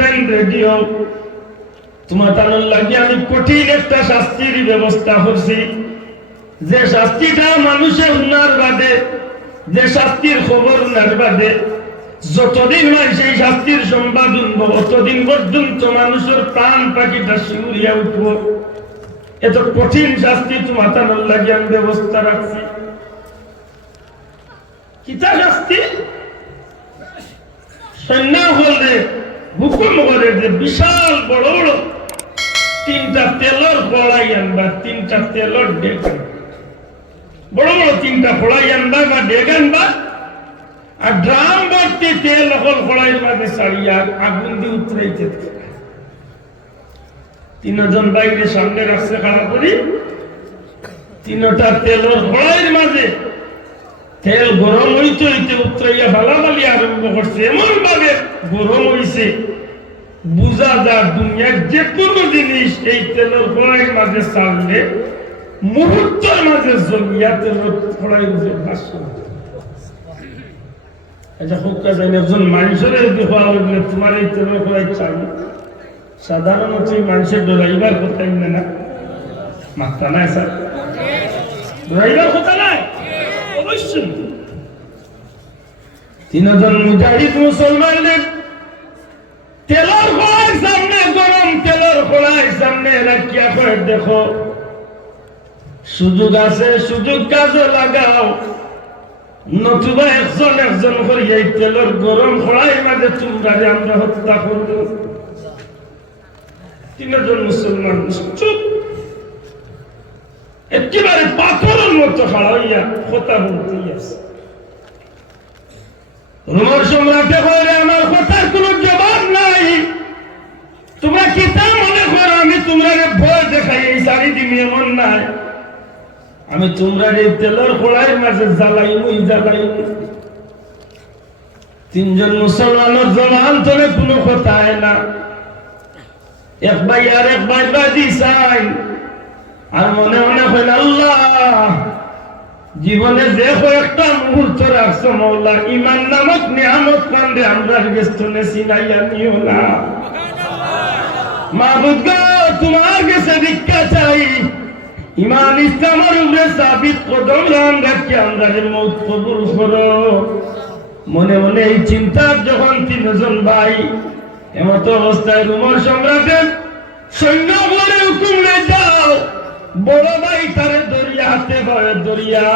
দেন radio তোমার তানোর লাগে আমি কঠিন একটা শাস্তির ব্যবস্থা করছি। যে শাস্তিটা মানুষে উন্নার বাদে, যে শাস্তির খবর উন্নার বাদে, যতদিন হয় সেই শাস্তির সংবাদ উঠবো, অতদিন পর্যন্ত মানুষের প্রাণ পাখিটা শিউরিয়া উঠব। এত কঠিন শাস্তি তোমার তানোর লাগে আমি ব্যবস্থা রাখছি। কিতা শাস্তি? সৈন্য হলে হুকুম করে যে বিশাল বড় বড় তিনটা তেলর কড়াই আনবা, তিনটা তেলর ডেক। বড় বড় তিনটা কড়াই আনবা বা ডেক আনবা আর ড্রাম ভর্তি তেল হল কড়াইয়ের মাঝে ছাড়িয়া আগুন দিয়ে উতরাইতে। তিনজন বাইরে সামনে রাখছে খাড়া করি তিনটা তেলর কড়াইয়ের মাঝে তেল গরম হইতে হইতে উতরাইয়া ফালাফালি আরম্ভ করছে। এমন ভাবে গরম হইছে, বুঝা যায় দুনিয়ার যে কোনো জিনিস এই তেলের কড়াইয়ের মাঝে ছাড়লে মুহূর্তের মাঝে জমিয়া তেলের কড়াইয়ের উপরে ভাসছে আচ্ছা হুক্কা যাই একজন মানুষের যদি হওয়া হইলে তোমার এই তেলের কড়াই চাই। সাধারণত এই মানুষের ড্রাইভার কথা না? মাত্রা নাই, স্যার। ড্রাইভার কোথা নাই? অবশ্যই তিনজন মুজাহিদ মুসলমানদের তেলর খোলার সামনে, গরম তেলর খোলার সামনে রাখিয়া করে দেখো। সুযোগ আছে, সুযোগ কাজে লাগাও। নতুবা একজন একজন করে এই তেলের গরম খোলাই মাঝে তোমরা আমরা হত্যা করব। তিনজন মুসলমান, চুপ। একেবারে পাথরের মতো খাড়া হইয়া কথা বলতেই আছে রোমর সম্রাটে কইরে আমার কথার কোনো জবাব নাই। তোমরা কি তা মনে করো, আমি তোমরা ভয় দেখাই, এই শাড়ি দিবি এমন নাই। আমি তোমরা এই তেলের কড়াইয়ের মাঝে জ্বালাই মুই জ্বালাই তিনজন মুসলমানের জনান্তরে কোনো কথা হয় না। এক ভাই আর এক ভাই বাজি চাই। আর মনে মনে হয় আল্লাহ, জীবনে যে কয়েকটা মুহূর্ত রাখছো, মৌলা ইমান নামক নিয়ামত পান্ডে আমরা গেস্তনে সিনাইয়া নিও না। মাহবুদ তোমার কাছে ভিক্ষা চাই। ইমান ইসলামের উপরে সাবিত কদম রাম রাখি, আমরা মৌত কবুল করো। মনে মনে এই চিন্তার যখন তিনজন ভাই এমত অবস্থায় রুমর সম্রাটের সৈন্য বলে হুকুমে যাও। বড় ভাই তারে দরিয়া হাতে পারে দরিয়া।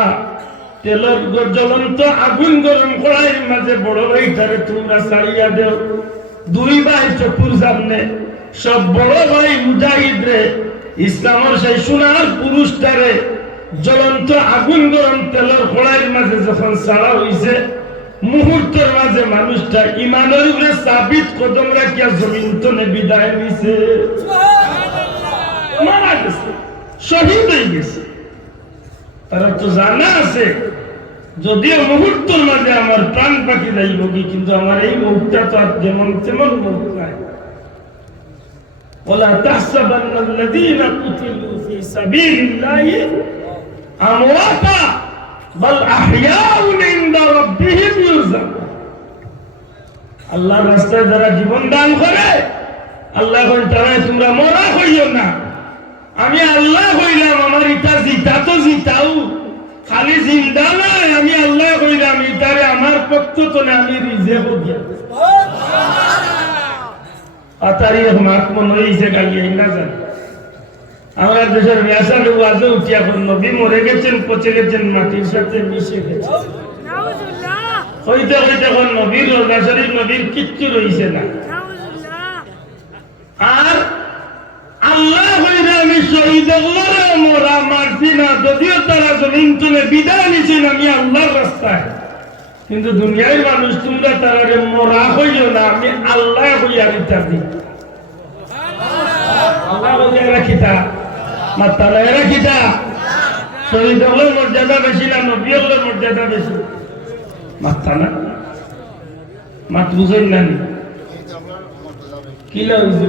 তেলের জ্বলন্ত আগুন গরম কড়াইয়ের মাঝে বড় ভাই তারে তোমরা ছাড়িয়া দেও। দুই ভাই চকুর সামনে। সব বড় ভাই মুজাহিদ রে ইসলামের সেই সোনার পুরুষটারে জ্বলন্ত আগুন গরম তেলের কড়াইয়ের মাঝে যখন ছাড়া হইছে মুহূর্তের মাঝে মানুষটা ইমানের উপরে সাবিত কদম রাখিয়া জমিন তনে বিদায় নিছে। মারা গেছে। শহীদ হয়ে গেছে তারা তো জানা আছে যদিও মুহূর্তের মাঝে আমার প্রাণ পাখি যাইব কি কিন্তু আমার এই মুহূর্তটা তো আর যেমন তেমন মুহূর্ত নাই ولا تحسبن الذين قتلوا في سبيل الله أمواتا بل أحياء عند ربهم يرزقون আল্লাহর রাস্তায় যারা জীবন দান করে আল্লাহ কইন তারা তোমরা মরা হইও না আমি আল্লাহ কইলাম আমার ইটা জিতা তো জিতাও খালি জিন্দা নাই আমি আল্লাহ কইলাম ইটারে আমার পক্ষ তো না আমি রিজে দিয়া আতারি মাত মন হইছে কালি এই না জানি। আমরা দেশের ওয়াজে উঠিয়া নবী মরে গেছেন পচে গেছেন মাটির সাথে মিশে গেছেন। হইতে হইতে কোন নবীর রোজা শরীফ নবীর কিচ্ছু রইছে না। আর আল্লাহ আমি শহীদ মোরা মারছি না যদিও তারা জমিন তুলে বিদায় নিছেন আমি আল্লাহর রাস্তায়। কিন্তু দুনিয়ার মানুষ, তোমরা তারা মোরা হইও না, আমি আল্লাহ হইয়া দিতা দি আল্লাহ হইয়া রাখিতা না, তারা শহীদ হলের মর্যাদা বেশি না, নবী মর্যাদা বেশি। মাথা না। মাত বুঝেন না কি লাগছে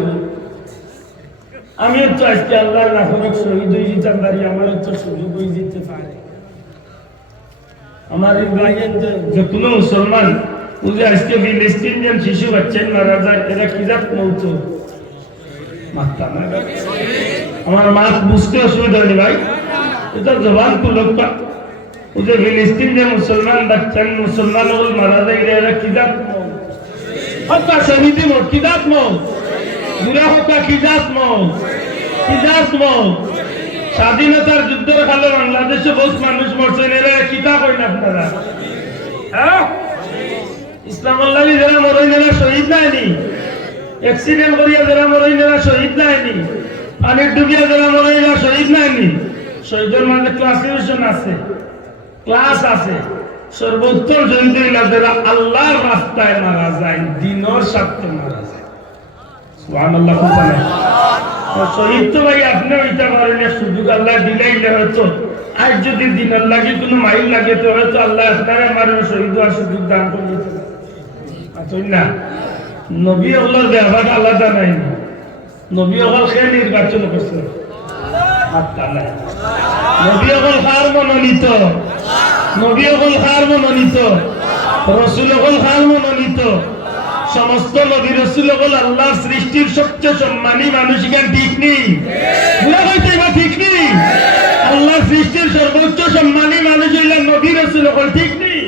আমিও তো আজকে আল্লাহ রাখনের শহীদ হয়ে যেতাম পারি, আমার তো সুযোগ হয়ে যেতে পারে। আমার এই যে- কোনো মুসলমান বুঝে আজকে ফিলিস্তিন শিশু বাচ্চাই মারা যায়, এরা কি জাত মৌত? আমার মা বুঝতে অসুবিধা হয়নি ভাই। এটা জবান ফিলিস্তিন যে মুসলমান মারা যায়, এরা কি কি হত্যা কি জাত মৌত কি জাত মৌত স্বাধীনতার যুদ্ধের কালে বাংলাদেশে বহুত মানুষ মরছেন এরা কিতা করেন আপনারা। হ্যাঁ? ইসলাম আল্লাহ যারা মরইন এরা শহীদ নাইনি অ্যাক্সিডেন্ট করিয়া যারা মরইন এরা শহীদ নাইনি পানির ডুবিয়া যারা মরইন এরা শহীদ নাইনি শহীদের মাঝে ক্লাসিফিকেশন আছে। ক্লাস আছে। সর্বোত্তম হইলা যারা আল্লাহর রাস্তায় মারা যায়, দিনর স্বার্থে মারা যায়। সুবহানাল্লাহ খুব ভালো শহীদ তো ভাই আপনি হইতে পারেন সুযোগ আল্লাহ দিলাইলে যদি দিনের লাগে কোনো মাইল লাগে, তো আল্লাহ আপনারা মারেন শহীদ হওয়ার সুযোগ দান করে দিতে আচ্ছা না। নবী ব্যাপারটা আলাদা নাই। নবী হল খেয়ে নির্বাচন করছে? নবী হল কার মনোনীত। নবী হল কার মনোনীত। রসুল হল কার মনোনীত। সমস্ত নবী রসুল হল আল্লাহর সৃষ্টির সবচেয়ে সম্মানী মানুষ। এখানে ঠিক নেই? ঠিক নেই? আল্লাহ সৃষ্টির সর্বোচ্চ সম্মানী মানুষ হইলেন নবী রসুল ঠিক নেই?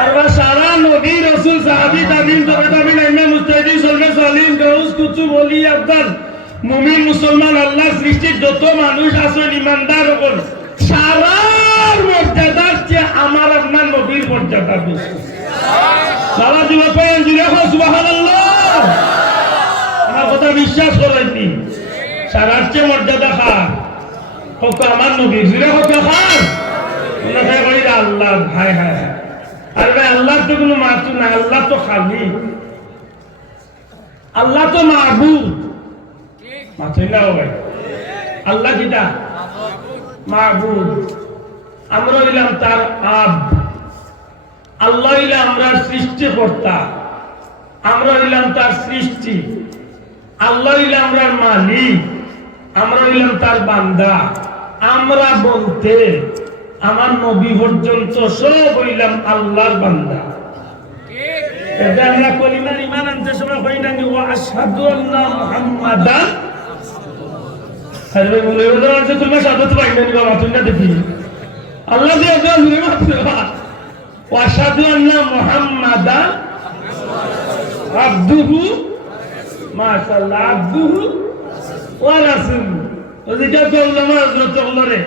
আর বা সারা নবী রসুল, সাহাবি তাবিন তবে তাবিন ইমাম মুস্তাহিদ সলমে সালিম, গাউস কুতুব ওলি আব্দাল, মুমিন, মুসলমান, আল্লাহর সৃষ্টির যত আমার, আপনার নবীর মর্যাদা বেশি। সারা যুবক পাইন জুড়ে হো সুবহানাল্লাহ। আমার কথা বিশ্বাস করেননি। সারার চেয়ে মর্যাদা খার হোক আমার নবীর জুড়ে হোক খার ওনাকে কই আল্লাহ ভাই হায় হায়। আর ভাই আল্লাহ তো কোনো মাতু না আল্লাহ তো খালি। আল্লাহ তো মাহবুব। মাথুই না ভাই। আল্লাহ কিটা মাহবুব। আমরা হইলাম তার আব। আল্লাহ হইলে আমরা সৃষ্টিকর্তা আমরা হইলাম তার সৃষ্টি। আল্লাহ আমরা মালিক। আমরা হইলাম তার বান্দা। আমরা বলতে আমার নবী পর্যন্ত সব হইলাম আল্লাহর বান্দা। ইমান না আল্লাহ বলে তুমি না দেখি। আল্লাহ দিয়ে জুড়ে মাত্র ও আশহাদু আল্লাহ আব্দুহু আব্দুহু চলরে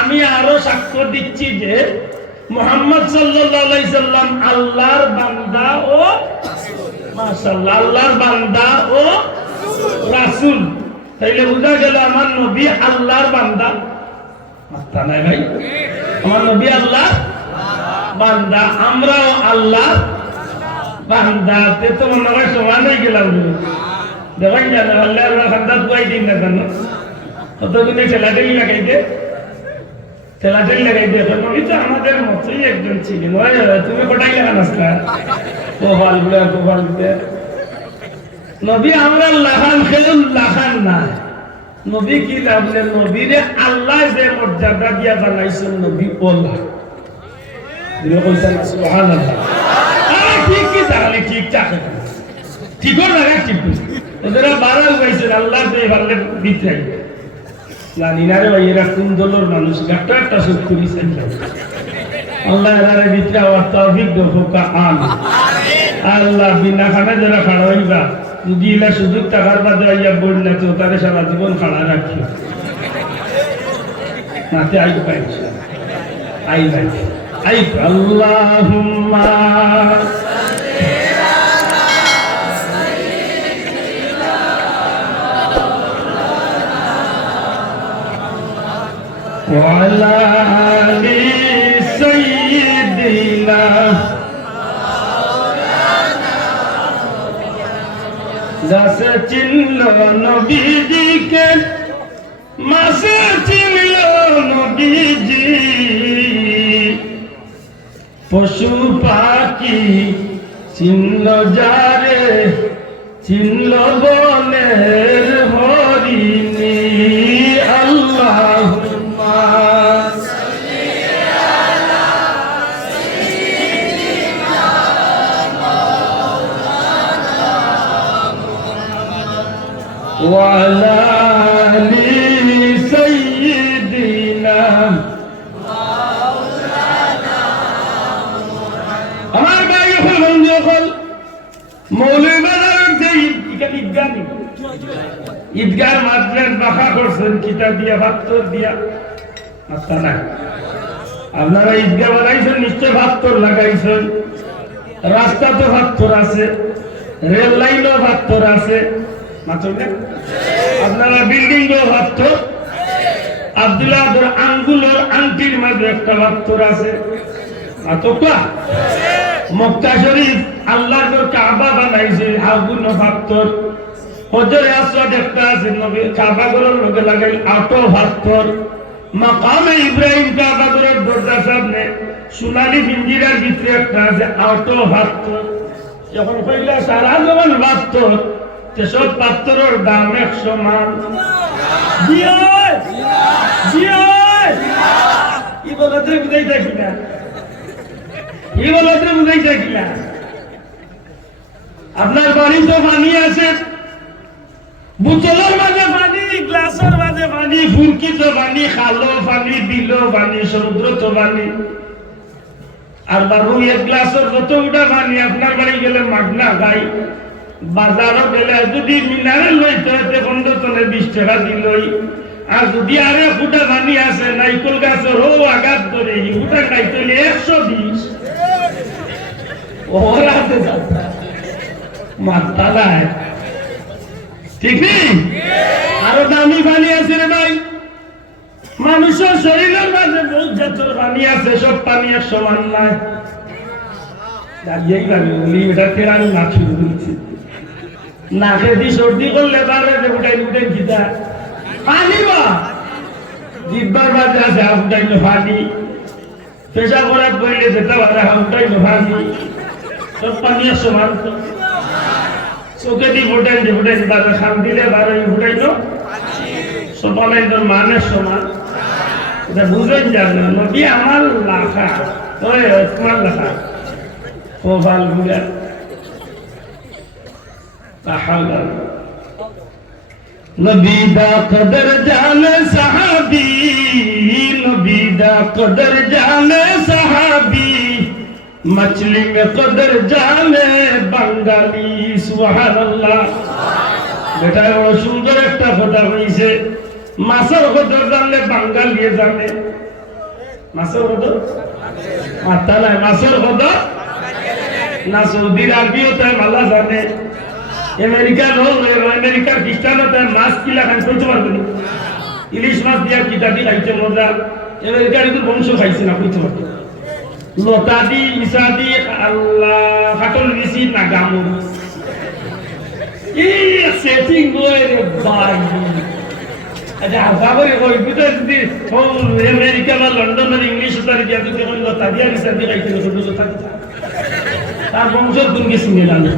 আমি আরও সাক্ষ্য দিচ্ছি যে মোহাম্মদ সাল্লাম আল্লাহর বান্দা ও মাশাআল্লাহ, আল্লাহর বান্দা ও রাসূল। তাইলে বোঝা গেল আমার নবী আল্লাহর বান্দা। নাই ভাই। আমার নবী আল্লাহ বান্দা, আমরাও আল্লাহ। বান্দা, তে তো মনে হয় সমান হয়ে গেলাম দেখেন জানো আল্লাহ খান্দাত গুয়াই দিন না জানো। কতগুলো ঠেলাঠেলি লাগাইতে ঠেলাঠেলি লাগাইতে নবী তো আমাদের মতোই একজন ছিলেন ওই তুমি কোটাই লাগান আসলা কোপালগুলা কোপাল নবী আমরা লাখান খেলুন লাখান না। নবী কি লাভলে নবীরে আল্লাহ যে মর্যাদা দিয়া বানাইছেন, নবী ওলা দিলে কইতা না সুবহানাল্লাহ আরে ঠিক কি তাহলে ঠিক চাকে ঠিক লাগা ঠিক ওদের বারা গাইছে আল্লাহ দে ভালে বিত্রাই জানি না রে ভাই, এরা কোন দলের মানুষ? একটা একটা সুখ করিছেন আল্লাহ এরারে বিত্রা হওয়ার তৌফিক দেব কা আম আল্লাহ, বিনা খানা যারা খাড়া হইবা, যদি এলা সুযোগ টাকার বাদে আইয়া বল না, তো তারে সারা জীবন খাড়া রাখি নাতে আই পাই আই ভাই আই আল্লাহুম্মা وعلى آل سيدنا দাসে চিনল নবীজিকে মাসে চিনল নবীজি পশু পাখি চিনল যারে চিনল বনের করছেন কিতাব দিয়া ভাত্তর দিয়া। আচ্ছা না। আপনারা ঈদগাহ বানাইছেন, নিশ্চয় ভাত্তর লাগাইছেন। রাস্তা তো ভাত্তর আছে, রেল লাইনও ভাত্তর আছে। আপনারা বিল্ডিং ও ভাত্তর আব্দুল্লাহ আঙ্গুলোর আংটির মাঝে একটা ভাত্তর আছে। আতকা মক্কা শরীফ, আল্লাহর কাবা বানাইছে আগুন ভাত্তর হজরে আসওয়াদ একটা আছে নবী কাবা লাগাই আটো ভাত্তর মাকামে ইব্রাহিম কাবা ঘরের দরজা সামনে সোনালি ভিতরে একটা আছে আটো ভাত্তর যখন কইলা, সারা যখন ভাত্তর সেসব পাত্তরের দাম একশো মান। বলতে বুঝাই থাকি ই বলতে আপনার আছে। বোতলের মাঝে পানি, গ্লাসের মাঝে পানি ফুরকিত পানি খালো পানি বিল পানি সমুদ্র তো পানি। আর বাবু, এক গ্লাসের যত উঠা পানি আপনার বাড়ি গেলে মাগনা খাই বাজারও গেলে যদি মিনারেল বিশ টাকা দিলই আর যদি আরে ফুটা পানি আছে গাছের ও আঘাত ধরে ফুটা একশো বিশ। মাত্রা ঠিক নেই? আরও দামি পানি আছে রে ভাই। মানুষের শরীরের মাঝে বহুত জাতের পানি আছে, সব পানি আর সমান নাই। দাঁড়িয়েই পানি বলি এটা আমি নাক শুরু করেছি নাকে দি সর্দি কিতা পানি বা? জিব্বার মাঝে আছে উঠাই পানি। পেশা করার বইলে যেতে পারে উঠাই পানি। সব পানি সমান চোখে দি ফুটাই দি ফুটাই দি বারে খাম দিলে বারে ফুটাই তো সবাই তোর মানের সমান। এটা বুঝেন যাবে নদী আমার লাখা। ওই তোমার লেখা। প্রবালগুলা নবী দা কদর জানে সাহাবি, নবী কদর জানে সাহাবি। मछली में कदर जाने বাঙালি সুবহানাল্লাহ বেটা বড় সুন্দর একটা কথা হয়েছে মাছের কদর জানলে বাঙালি জানে মাছের কদর মাথা নাই মাছের কদর না সৌদির আরবিও তাই মাল্লা জানে আমেরিকার হোক আমেরিকার খ্রিস্টানও তাই মাছ কিলা খান কইতে পারবে না ইলিশ মাছ দিয়া কিতাবি খাইতে মজা আমেরিকার একটু বংশ খাইছে না কইতে পারবে না। লতা দি ইসা দি আল্লাহ হাতল দিছি না গামু ই সেটিং গোয় রে ভাই আচ্ছা ও আমেরিকা বা লন্ডনের ইংলিশ তার দিয়া যদি কই লতা দিয়া ইসা দি খাইতে শুধু লতা দি তার বংশ গুণ গেছি মেলানো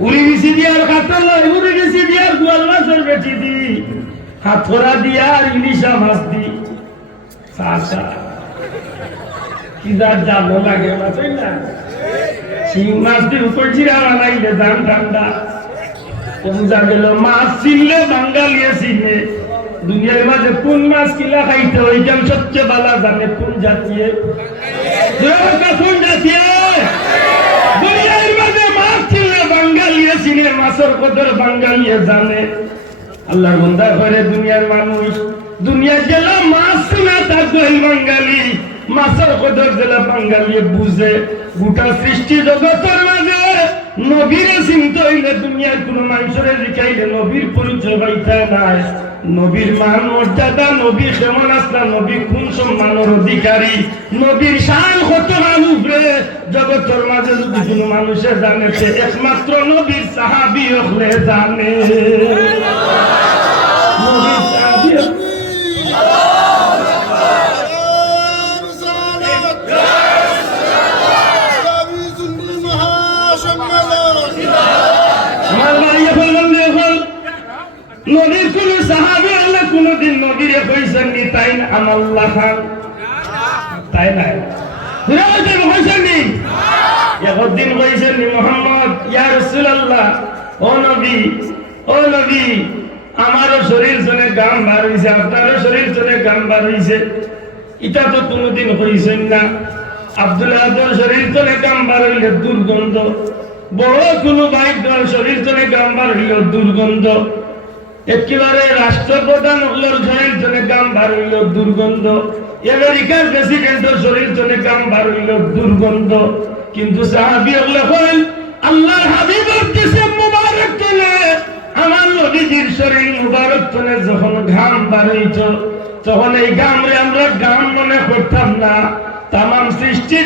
উড়ি গেছি দিয়ার খাতল উড়ি গেছি দিয়ার গোয়াল মাছের বেটি দি হাতরা দিয়ার ইলিশা মাছ দি সাসা কিদার জানো লাগে না শিং মাছ দিয়ে উপর জিরা বানাইলে দাম ঠান্ডা। বুঝা গেল, মাছ চিনলে বাঙ্গালিয়ে চিনে। দুনিয়ার মাঝে কোন মাছ কিলা খাইতে ওইটাম সবচেয়ে বালা জানে কোন জাতীয়। কোন জাতীয়? দুনিয়ার মাঝে মাছ চিনলে বাঙ্গালিয়ে চিনে, মাছের কদর বাঙ্গালিয়ে জানে। আল্লাহর বন্দা করে দুনিয়ার মানুষ। দুনিয়া গেল মাছ না থাকবে বাঙালি। মাছের কদর দিলে বাঙালি বুঝে, গোটা সৃষ্টি জগতের মাঝে নবীরে চিন্তা হইলে দুনিয়ার কোন মানুষের শিখাইলে নবীর পরিচয় পাইতে নাই। নবীর মান, মর্যাদা, নবী কেমন আসলা নবী কোন সম্মানের অধিকারী? নবীর শান কত মানুষ রে? জগতের মাঝে যদি কোনো মানুষে জানে, সে একমাত্র নবীর সাহাবি হলে জানে। তাই আমাল্লাহ তাই নাই। হুরাইতেন হয়েছেন নি? একদিন হয়েছেন নি মোহাম্মদ। ইয়া রাসূলুল্লাহ, ও নবী ও নবী, আমারও শরীর গাম বার হইছে, আপনারও শরীর গাম বার হইছে। এটা তো কোনোদিন হইছেন না। আব্দুল্লাহর শরীর চলে গাম বার হইলে দুর্গন্ধ। বড় কোনো বাইক শরীর চলে গাম বার হইল দুর্গন্ধ। একেবারে রাষ্ট্রপ্রধান হলোর শরীর চলে গাম বার হইল দুর্গন্ধ। আমেরিকার প্রেসিডেন্টের শরীর চলে গাম বার হইল দুর্গন্ধ। কিন্তু সাহাবি হইল আল্লাহর হাবিবের দেশে মুবারক তোলে? আমার নবীজির শরীর মুবারক তোলে যখন ঘাম বার হইত। তখন এই গামরে আমরা গাম মনে করতাম না।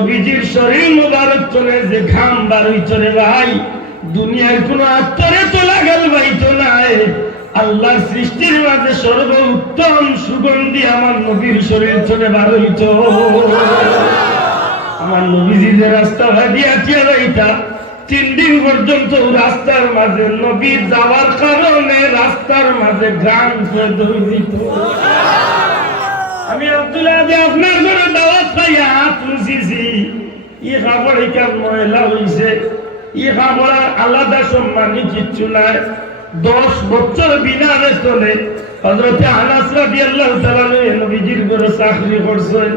নবীজির শরীর মুবারক চলে, যে ঘাম বারুই চলে ভাই। দুনিয়ার কোন আত্মরে তো লাগাল ভাই তো নাই আল্লাহর সৃষ্টির মাঝে সর্ব উত্তম সুগন্ধি আমার নবীর শরীর চলে বারুই তো আমার নবীজি যে রাস্তা ভাদিয়া চিয়ারাইতা তিন দিন পর্যন্ত রাস্তার মাঝে নবী যাওয়ার কারণে রাস্তার মাঝে গ্রাম গান দিত। আমি আব্দুল্লাহ আপনার ঘরে দাওয়াত খাইয়া হাত ই খাবার এখান ময়লা হইছে? ই খাবার আলাদা সম্মানী কিচ্ছু নাই। দশ বছর বিনা বেতনে হজরতে আনাস রাদিয়াল্লাহু তাআলা নবীজির ঘরে চাকরি করছেন।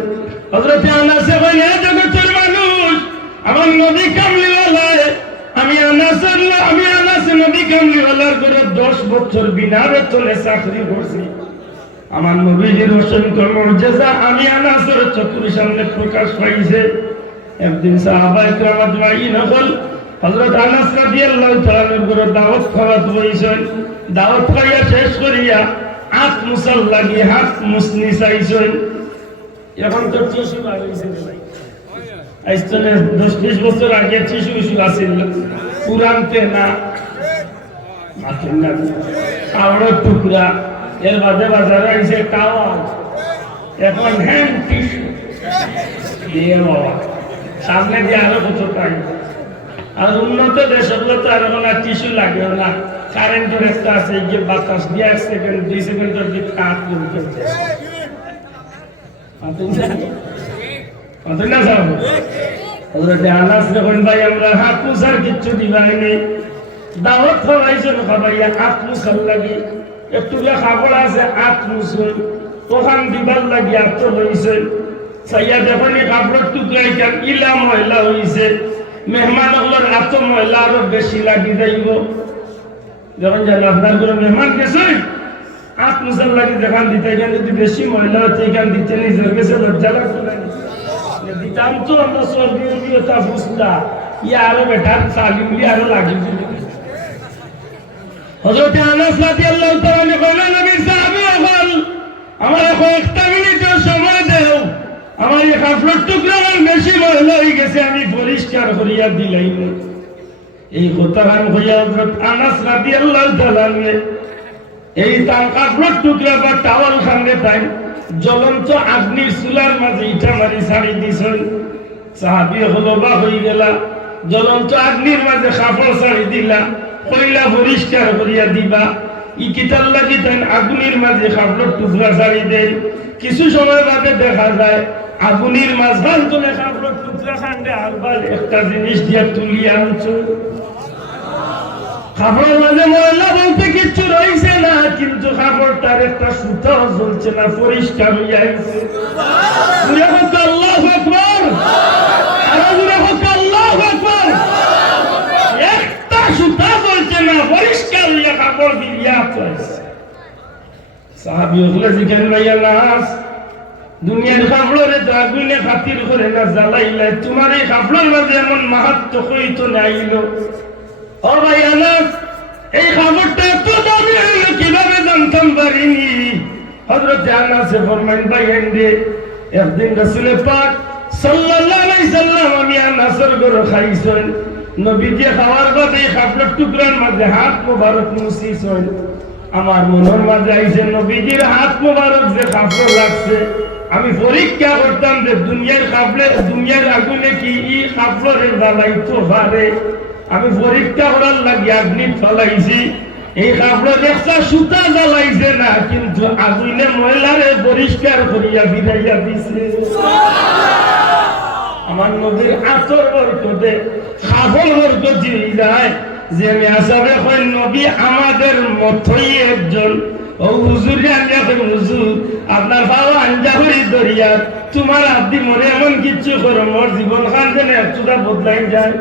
হজরতে আনাসে না জগতের মানুষ, আমার নবী কামলিওয়ালা। আমি আনাসের আমি আনাস নবী কামলিওয়ালার ঘরে দশ বছর বিনা বেতনে চাকরি করছি। আমার নবীজির অসংখ্য মর্যাদা আমি আনাসের চক্ষুর সামনে প্রকাশ পাইছে। একদিন সাহাবা ইকরাম আজমাইন হল, হযরত আনাস রাদিয়াল্লাহু তাআলার ঘরে দাওয়াত খাওয়াত বইছেন দাওয়াত খাইয়া শেষ করিয়া হাত মুসাল লাগি হাত মুসনি চাইছেন এখন তো টিস্যু বার ভাই। আইস্তনে দশ বিশ বছর আগে টিস্যু ইস্যু আছিল। পুরানতে না মাথুর না। কাউড়ের টুকরা। এর বাদে বাজারে আইছে টাওয়ার এখন হ্যান্ড টিস্যু। সামনে দিয়ে আরও কত টাইম আর উন্নত দেশগুলো তো আর আর টিস্যু লাগেও না। কারেন্টের একটা আছে যে বাতাস দিয়ে এক সেকেন্ড দুই সেকেন্ডের দিকে কাজ না আমরা হাত কিচ্ছু দাওয়াত লাগি একটু খাবার আছে আট মুসুন ওখান দিবার লাগি আত হইছে সাইয়া যখনই কাপড় টুকরাই কান ইলা ময়লা হইছে। মেহমান হলোর এত ময়লা আরও বেশি লাগি যাইব। যখন জান আপনার কোনো মেহমান গেছে আট মুসার লাগি দেখান দিতে এখান যদি বেশি ময়লা হচ্ছে এখান দিতে গেছে লজ্জা লাগতো না দিতাম তো আমরা সর্দি উর্দি তা ফুসলা ইয়া আরও বেটার চালি আরও হযরত আনাস রাদিয়াল্লাহু তাআলা কইলেন নবীর সাহাবী হল আমার একটা মিনিটের সময় দেও। আমার এই কাপড় টুকরা আমার বেশি ময়লা হয়ে গেছে, আমি পরিষ্কার করিয়া দিলাইম এই কথার হইয়া হযরত আনাস রাদিয়াল্লাহু তাআলা এই তার কাপড় টুকরা বা টাওয়াল খাঙ্গে তাই জ্বলন্ত আগ্নির চুলার মাঝে ইটা মারি ছাড়ি দিছেন। সাহাবি হলো বা হয়ে গেলা, জ্বলন্ত আগ্নির মাঝে কাপড় ছাড়ি দিলা। কইলা পরিষ্কার করিয়া দিবা। লাগি আগুনের মাঝে টুকরা দেন কিছু সময় বাদে দেখা যায়, আগুনের মাঝখান তুলে টুকরা একটা জিনিস তুলিয়া আনছো। ময়লা বলতে কিচ্ছু রয়েছে না, কিন্তু কাপড়টার একটা সুতাও জ্বলছে না, পরিষ্কার হইয়া আল্লাহ আরও জুড়ে হোক আল্লাহ আকবর একটা সুতা জ্বলছে না পরিষ্কার হইয়া কাপড় দিয়া চলছে সাহাবি হলে জিজ্ঞান ভাইয়া নাস দুনিয়ার কাপড়ে তো আগুনে খাতির করে না জ্বালাইলে। তোমার এই কাপড়ের মাঝে এমন মাহাত্ম না ও এই খবরটা এত দামি হইল, কীভাবে জানতাম পারিনি? হযরত আনাসে ফরমান ভাই, এন্ডে, একদিন রাসূল পাক সাল্লাল্লাহু আলাইহি সাল্লাম আমি আনাসের ঘরে খাইছেন। নবীজি খাওয়ার এই খাপড়ের টুকরার মাঝে হাত মোবারক হয় আমার মনের মাঝে আইছে নবীজির হাত মোবারক যে খাপড় লাগছে, আমি পরীক্ষা করতাম যে দুনিয়ার খাপড়ে দুনিয়ার আগুনে কি ই খাপড়ের জ্বালাইতো পারে। আমি পরীক্ষা করার লাগি আগ্নি ফলাইছি এই কাপড়ের একটা সুতা জ্বালাইছে না, কিন্তু আগুনে ময়লারে পরিষ্কার করিয়া বিদাইয়া দিছে। আমার নদীর আচর বরকতে সাফল বরকত যায়। যে আমি কই নবী আমাদের মতই একজন। ও হুজুর আঞ্জা কই হুজুর, আপনার বাবা আঞ্জা করি দরিয়া। তোমার আদি মরে এমন কিচ্ছু করো, মোর জীবন খান যেন একটুটা বদলাই যায়।